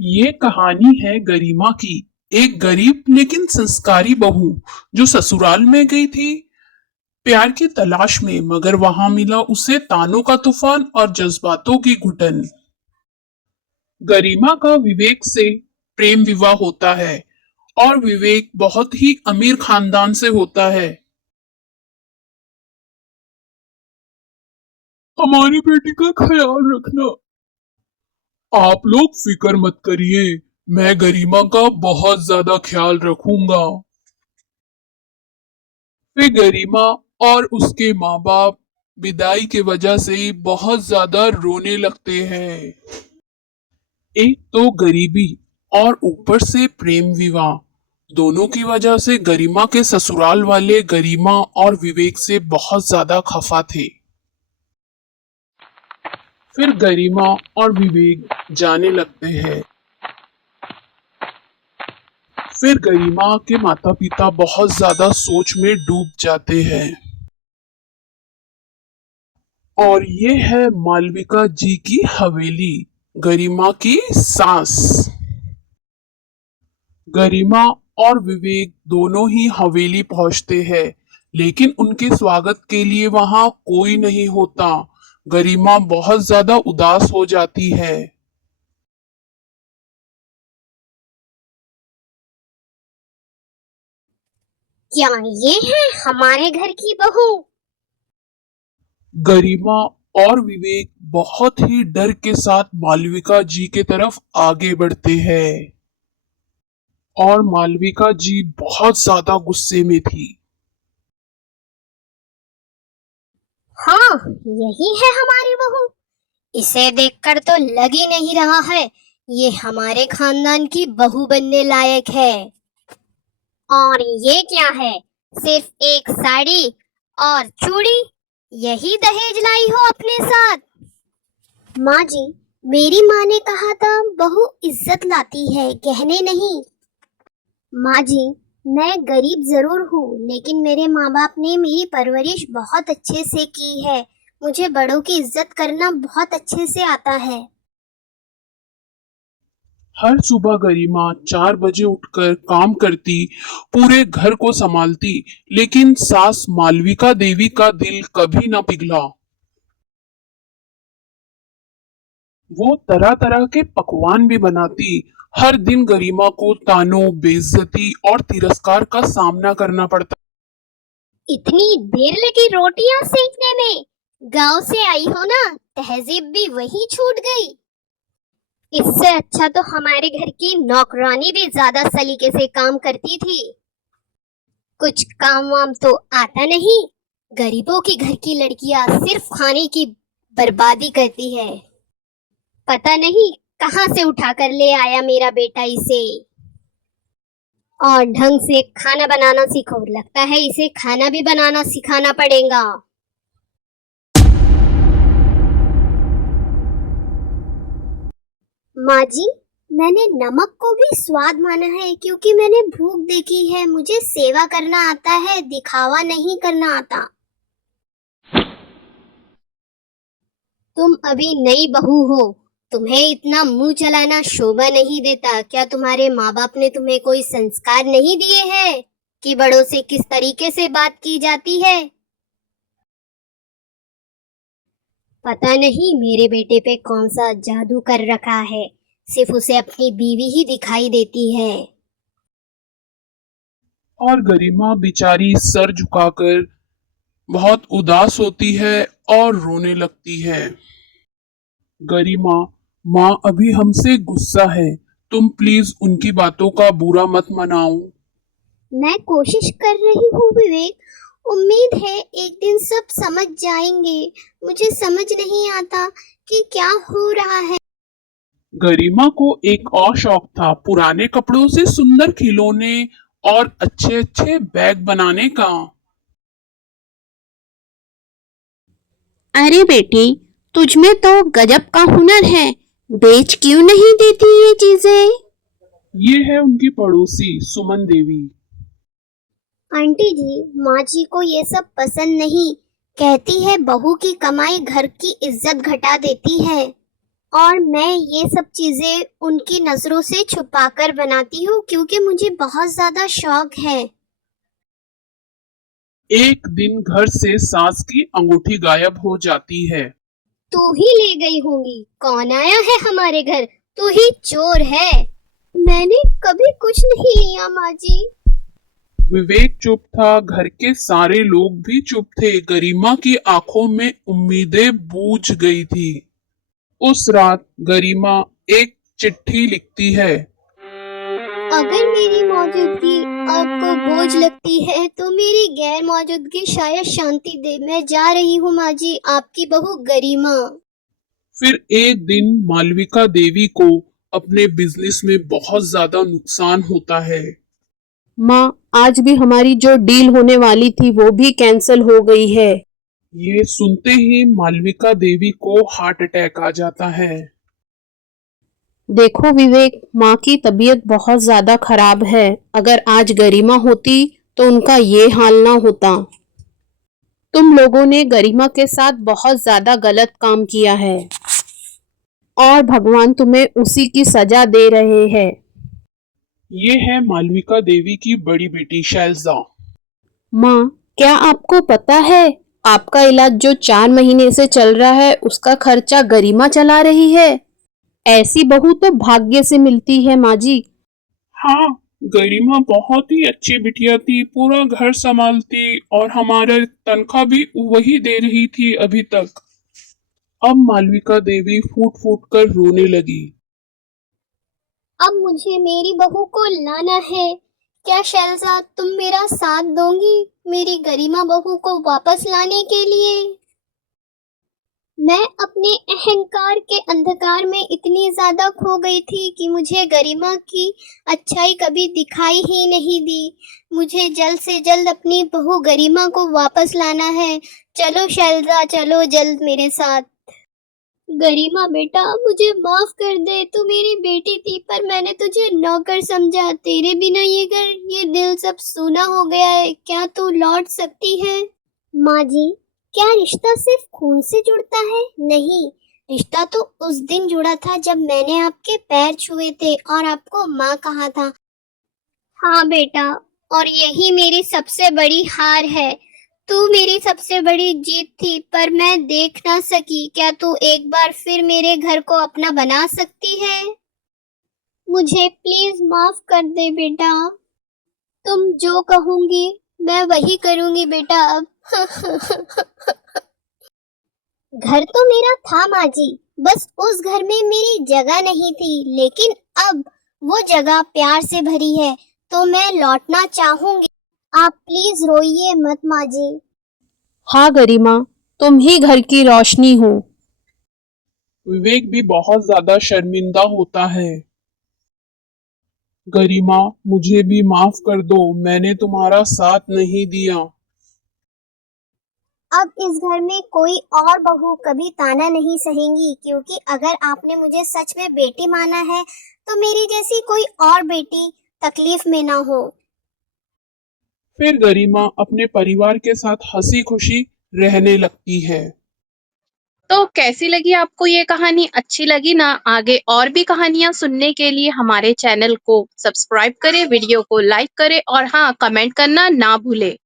ये कहानी है गरिमा की। एक गरीब लेकिन संस्कारी बहू जो ससुराल में गई थी प्यार की तलाश में, मगर वहां मिला उसे तानों का तूफान और जज्बातों की घुटन। गरिमा का विवेक से प्रेम विवाह होता है और विवेक बहुत ही अमीर खानदान से होता है। हमारी बेटी का ख्याल रखना। आप लोग फिक्र मत करिए, मैं गरिमा का बहुत ज्यादा ख्याल रखूंगा। फिर गरिमा और उसके माँ बाप विदाई की वजह से बहुत ज्यादा रोने लगते हैं। एक तो गरीबी और ऊपर से प्रेम विवाह, दोनों की वजह से गरिमा के ससुराल वाले गरिमा और विवेक से बहुत ज्यादा खफा थे। फिर गरिमा और विवेक जाने लगते हैं। फिर गरिमा के माता पिता बहुत ज्यादा सोच में डूब जाते हैं। और ये है मालविका जी की हवेली, गरिमा की सास। गरिमा और विवेक दोनों ही हवेली पहुंचते हैं, लेकिन उनके स्वागत के लिए वहां कोई नहीं होता। गरिमा बहुत ज्यादा उदास हो जाती है। क्या ये है हमारे घर की बहू? गरिमा और विवेक बहुत ही डर के साथ मालविका जी के तरफ आगे बढ़ते हैं और मालविका जी बहुत ज्यादा गुस्से में थी। हाँ, यही है हमारी बहू। इसे देखकर तो लग ही नहीं रहा है ये हमारे खानदान की बहू बनने लायक है। और ये क्या है? सिर्फ एक साड़ी और चूड़ी, यही दहेज लाई हो अपने साथ? माँ जी, मेरी माँ ने कहा था बहू इज्जत लाती है, गहने नहीं। माँ जी, मैं गरीब जरूर हूँ, लेकिन मेरे माँ बाप ने मेरी परवरिश बहुत अच्छे से की है। मुझे बड़ों की इज्जत करना बहुत अच्छे से आता है। हर सुबह गरिमा 4 बजे उठकर काम करती, पूरे घर को संभालती, लेकिन सास मालविका देवी का दिल कभी न पिघला। वो तरह तरह के पकवान भी बनाती। हर दिन गरिमा को तानों, बेइज्जती और तिरस्कार का सामना करना पड़ता। इतनी देर लगी रोटियां सेकने में? गांव से आई हो ना, तहजीब भी वही छूट गई। इससे अच्छा तो हमारे घर की नौकरानी भी ज्यादा सलीके से काम करती थी। कुछ काम वाम तो आता नहीं। गरीबों की घर की लड़कियां सिर्फ खाने की बर्बादी करती है। पता नहीं कहां से उठा कर ले आया मेरा बेटा इसे। और ढंग से खाना बनाना सीखो, लगता है इसे खाना भी बनाना सिखाना पड़ेगा। माँ जी, मैंने नमक को भी स्वाद माना है, क्योंकि मैंने भूख देखी है। मुझे सेवा करना आता है, दिखावा नहीं करना आता। तुम अभी नई बहू हो, तुम्हें इतना मुंह चलाना शोभा नहीं देता। क्या तुम्हारे माँ बाप ने तुम्हें कोई संस्कार नहीं दिए हैं कि बड़ों से किस तरीके से बात की जाती है? पता नहीं मेरे बेटे पे कौन सा जादू कर रखा है, सिर्फ उसे अपनी बीवी ही दिखाई देती है। और गरिमा बेचारी सर झुकाकर बहुत उदास होती है और रोने लगती है। गरिमा, माँ अभी हमसे गुस्सा है, तुम प्लीज उनकी बातों का बुरा मत मनाओ। मैं कोशिश कर रही हूँ विवेक, उम्मीद है एक दिन सब समझ जाएंगे। मुझे समझ नहीं आता कि क्या हो रहा है। गरिमा को एक और शौक था, पुराने कपड़ों से सुंदर खिलौने और अच्छे अच्छे बैग बनाने का। अरे बेटी, तुझमें तो गजब का हुनर है। बेच क्यों नहीं देती ये चीजें? ये है उनकी पड़ोसी सुमन देवी। आंटी जी, माँ जी को ये सब पसंद नहीं। कहती है बहू की कमाई घर की इज्जत घटा देती है। और मैं ये सब चीजें उनकी नजरों से छुपाकर बनाती हूँ क्योंकि मुझे बहुत ज्यादा शौक है। एक दिन घर से सास की अंगूठी गायब हो जाती है। तू ही ले गई होंगी। कौन आया है हमारे घर? तू ही चोर है। मैंने कभी कुछ नहीं लिया माँ जी। विवेक चुप था, घर के सारे लोग भी चुप थे। गरिमा की आंखों में उम्मीदें बूझ गई थी। उस रात गरिमा एक चिट्ठी लिखती है। अगर मेरी मौजूदगी आपको बोझ लगती है तो मेरी गैर मौजूदगी शायद शांति दे। मैं जा रही हूँ माँ जी, आपकी बहू गरिमा। फिर एक दिन मालविका देवी को अपने बिजनेस में बहुत ज्यादा नुकसान होता है। माँ, आज भी हमारी जो डील होने वाली थी वो भी कैंसिल हो गई है। ये सुनते ही मालविका देवी को हार्ट अटैक आ जाता है। देखो विवेक, माँ की तबीयत बहुत ज्यादा खराब है। अगर आज गरिमा होती तो उनका ये हाल ना होता। तुम लोगों ने गरिमा के साथ बहुत ज्यादा गलत काम किया है और भगवान तुम्हें उसी की सजा दे रहे हैं। ये है मालविका देवी की बड़ी बेटी शैलजा। माँ, क्या आपको पता है आपका इलाज जो 4 महीने से चल रहा है उसका खर्चा गरिमा चला रही है। ऐसी बहू तो भाग्य से मिलती है माँ जी। हाँ, गरिमा बहुत ही अच्छी बिटिया थी, पूरा घर संभालती और हमारा तनख्वाह भी वही दे रही थी अभी तक। अब मालविका देवी फूट फूट कर रोने लगी। अब मुझे मेरी बहू को लाना है। क्या शैलजा तुम मेरा साथ दोगी मेरी गरिमा बहू को वापस लाने के लिए? मैं अपने अहंकार के अंधकार में इतनी ज्यादा खो गई थी कि मुझे गरिमा की अच्छाई कभी दिखाई ही नहीं दी। मुझे जल्द से जल्द अपनी बहू गरिमा को वापस लाना है। चलो शैलजा, चलो जल्द मेरे साथ। गरिमा बेटा, मुझे माफ कर दे। तू मेरी बेटी थी पर मैंने तुझे नौकर समझा। तेरे बिना ये घर, ये दिल सब सूना हो गया है। क्या तू लौट सकती है? माँ जी, क्या रिश्ता सिर्फ खून से जुड़ता है? नहीं, रिश्ता तो उस दिन जुड़ा था जब मैंने आपके पैर छुए थे और आपको माँ कहा था। हाँ बेटा, और यही मेरी सबसे बड़ी हार है। तू मेरी सबसे बड़ी जीत थी पर मैं देख ना सकी। क्या तू एक बार फिर मेरे घर को अपना बना सकती है? मुझे प्लीज माफ कर दे बेटा। तुम जो कहूंगी मैं वही करूंगी बेटा अब। घर तो मेरा था माँ जी, बस उस घर में मेरी जगह नहीं थी। लेकिन अब वो जगह प्यार से भरी है तो मैं लौटना चाहूंगी। आप प्लीज रोइए मत माँ जी। हाँ गरिमा, तुम ही घर की रोशनी हो। विवेक भी बहुत ज्यादा शर्मिंदा होता है। गरिमा, मुझे भी माफ कर दो, मैंने तुम्हारा साथ नहीं दिया। अब इस घर में कोई और बहू कभी ताना नहीं सहेंगी क्योंकि अगर आपने मुझे सच में बेटी माना है तो मेरी जैसी कोई और बेटी तकलीफ में ना हो। फिर गरिमा अपने परिवार के साथ हंसी खुशी रहने लगती है। तो कैसी लगी आपको ये कहानी? अच्छी लगी ना? आगे और भी कहानियां सुनने के लिए हमारे चैनल को सब्सक्राइब करें, वीडियो को लाइक करें और हाँ, कमेंट करना ना भूलें।